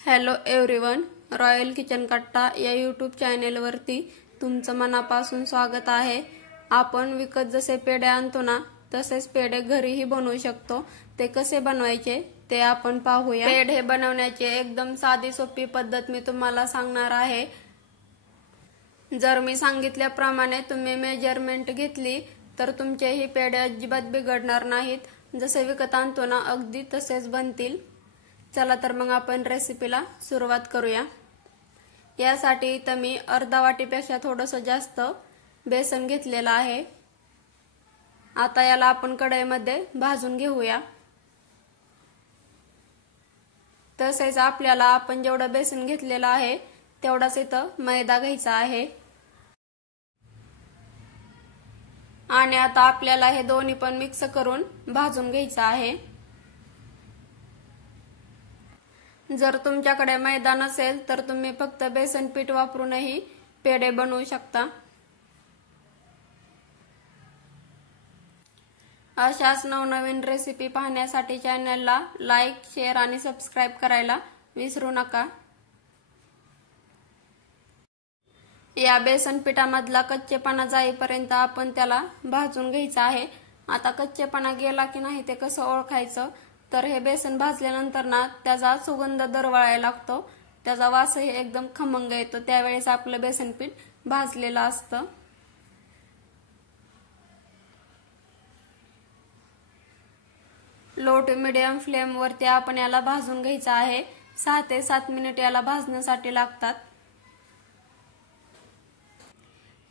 Hello everyone, royal kitchen कट्टा या YouTube चॅनेलवरती तुमचं मनापासून स्वागत आहे। आपण विकत जसे पेढे आणतो ना तसेच पेढे घरीही बनवू शकतो। ते कसे बनवायचे ते आपण पाहूया। पेढे बनवण्याची एकदम साधी सोपी पद्धत मी तुम्हाला सांगणार आहे। जर मी सांगितल्याप्रमाणे तुम्ही मेजरमेंट घेतली तर तुमचे ही पेढे अजिबात बिघडणार नाहीत। जसे विकत आणतो ना अगदी तसेच बनतील। चला तर मग आपण रेसिपीला सुरुवात करूया। यासाठी इथं मी अर्धा वाटीपेक्षा थोडंसं जास्त बेसन घेतलेलं आहे। आता याला आपण कढईमध्ये भाजून घेऊया। तसेच आपल्याला आपण जेवढं बेसन घेतलेलं आहे तेवढाच इथं मैदा घ्यायचा आहे। आणि आता आपल्याला हे दोन्ही पण मिक्स करून भाजून घ्यायचं आहे। जर तुमच्याकडे मैदा नसेल तर तुम्ही फक्त बेसन पीठ वापरूनही पेढे बनवू शकता। अशाच नवनवीन रेसिपी पाहण्यासाठी चॅनलला लाईक, शेअर आणि सबस्क्राइब करायला विसरू नका। या बेसन पिठामधला कच्चेपणा जाईपर्यंत आपण त्याला भाजून घ्यायचं आहे। आता कच्चेपणा गेला की नाही ते कसं ओळखायचं, तर हे बेसन भाजल्यानंतर ना त्याचा सुगंध दरवळायला लागतो, त्याचा वासही एकदम खमंग येतो। त्यावेळेस आपलं बेसन पीठ भाजलेलं असतं। लो टू मीडियम फ्लेम वरती आपण याला भाजून घ्यायचं आहे। 6 ते 7 मिनिट याला भाजण्यासाठी लागतात।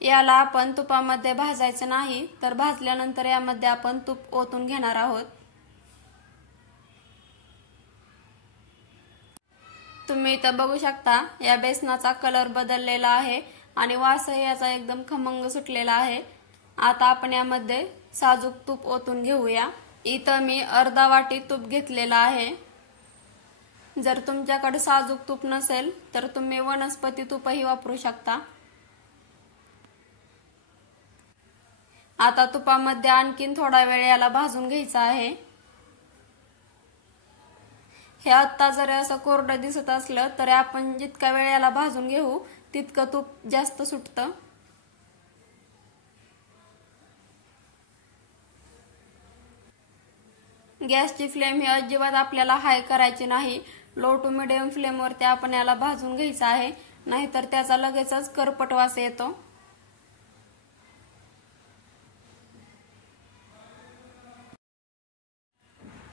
याला आपण तुपामध्ये भाजायचं नाही, तर भाजल्यानंतर यामध्ये आपण तूप ओतून घेणार आहोत। तुम्ही इथं बघू शकता या बेसनाचा कलर बदललेला आहे आणि वासही याचा एकदम खमंग सुटलेला आहे। आता आपण यामध्ये साजूक तूप ओतून घेऊया। इथं मी अर्धा वाटी तूप घेतलेलं आहे। जर तुमच्याकडे साजूक तूप नसेल तर तुम्ही वनस्पती तूपही वापरू शकता। आता तुपामध्ये आणखीन थोडा वेळ याला भाजून घ्यायचं आहे। हे आता जर असं कोरडं दिसत असलं तर आपण जितका वेळ याला भाजून घेऊ तितकं तूप जास्त सुटतं। गॅसची फ्लेम ही अजिबात आपल्याला हाय करायची नाही। लो टू मीडियम फ्लेम वरती आपण याला भाजून घ्यायचं आहे, नाहीतर त्याचा लगेचच करपट वास येतो।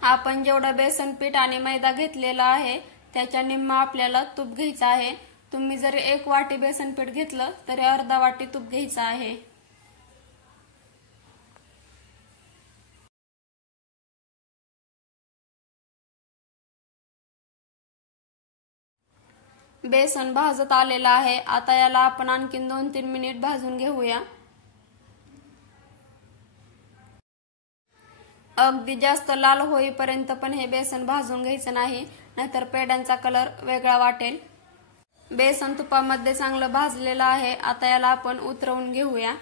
आपण जेवढं बेसन पीठ आणि मैदा घेतलेला आहे त्याच्या निम्मा आपल्याला तूप घ्यायचं आहे। तुम्ही जर 1 वाटी बेसन पीठ घेतलं तर अर्धा वाटी तूप घ्यायचं आहे। बेसन भाजत आलेलं आहे। आता याला आपण आणखीन 2-3 मिनिट भाजून घेऊया। अगदी जास्त लाल होईपर्यंत पण हे बेसन भाजून घ्यायचं नाही, नाहीतर पेढ्यांचा कलर वेगळा वाटेल। बेसन तुपामध्ये चांगलं भाजलेलं आहे। आता याला आपण उतरवून घेऊया।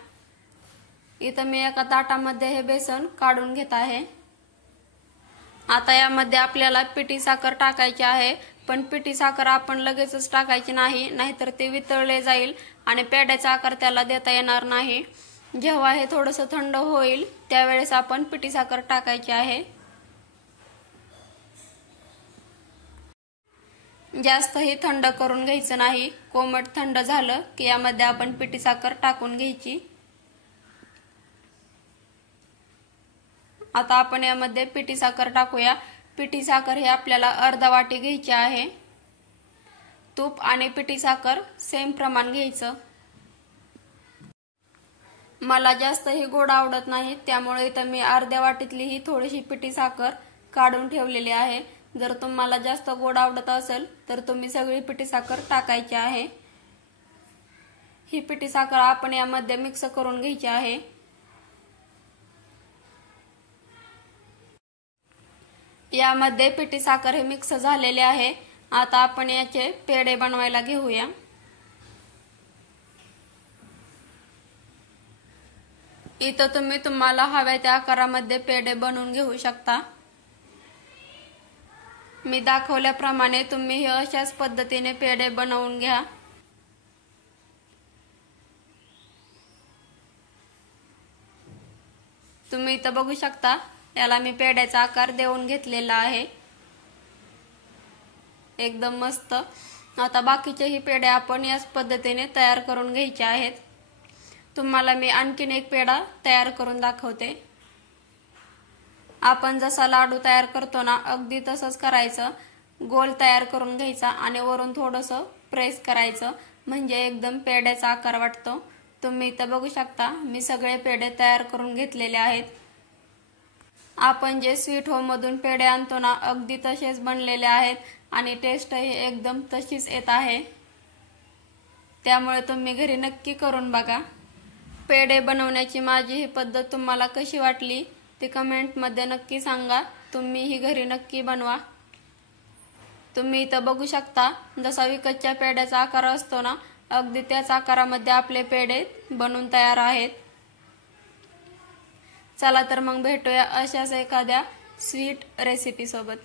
इथं मी एका ताटामध्ये हे बेसन काढून घेत आहे। आता यामध्ये आपल्याला पिठी साखर टाकायची आहे, पण पिठी साखर आपण लगेचच टाकायची नाही, नाहीतर ते वितळले जाईल आणि पेढ्याचा आकार त्याला देता येणार नाही। जेव्हा हे थोडंसं थंड होईल त्यावेळेस आपण पिठी साखर टाकायची आहे। जास्तही थंड करून घ्यायचं नाही, कोमट थंड झालं की यामध्ये आपण पिठी साखर टाकून घ्यायची। आता आपण यामध्ये पिठी साखर टाकूया। पिठी साखर ही आपल्याला अर्धा वाटी घ्यायची आहे। तूप आणि पिठी साखर सेम प्रमाण घ्यायचं। मला जास्त ही गोड आवडत नाही, त्यामुळे इथं मी अर्ध्या वाटीतली ही थोडीशी पिठी साखर काढून ठेवलेली आहे। जर तुम्हाला जास्त गोड आवडत असेल तर तुम्ही सगळी पिठी साखर टाकायची आहे। ही पिठी साखर आपण यामध्ये मिक्स करून घ्यायची आहे। यामध्ये पिठी साखर हे मिक्स झालेले आहे। आता आपण याचे पेढे बनवायला घेऊया। इथं तुम्ही तुम्हाला हव्या त्या आकारामध्ये पेढे बनवून घेऊ शकता। मी दाखवल्याप्रमाणे तुम्ही हे अशाच पद्धतीने पेढे बनवून घ्या। तुम्ही इथं बघू शकता, याला मी पेढ्याचा आकार देऊन घेतलेला आहे, एकदम मस्त। आता बाकीचेही पेढे आपण याच पद्धतीने तयार करून घ्यायचे आहेत। तुम्हाला मी आणखीन एक पेढा तयार करून दाखवते। आपण जसा लाडू तयार करतो ना, अगदी तसंच करायचं। गोल तयार करून घ्यायचा आणि वरून थोडंसं प्रेस करायचं, म्हणजे एकदम पेढ्याचा आकार वाटतो। तुम्ही इथं बघू शकता, मी सगळे पेढे तयार करून घेतलेले आहेत। आपण जे स्वीट होम मधून पेढे आणतो ना, अगदी तसेच बनलेले आहेत आणि टेस्टही एकदम तशीच येत आहे। त्यामुळे तुम्ही घरी नक्की करून बघा। पेढे बनवण्याची माझी ही पद्धत तुम्हाला कशी वाटली ते कमेंट मध्ये नक्की सांगा। तुम्ही ही घरी नक्की बनवा। तुम्ही इथं बघू शकता, जसा विकतच्या पेढ्याचा आकार असतो ना, अगदी त्याच आकारामध्ये आपले पेढे बनून तयार आहेत। चला तर मग भेटूया अशाच एखाद्या स्वीट रेसिपी सोबत।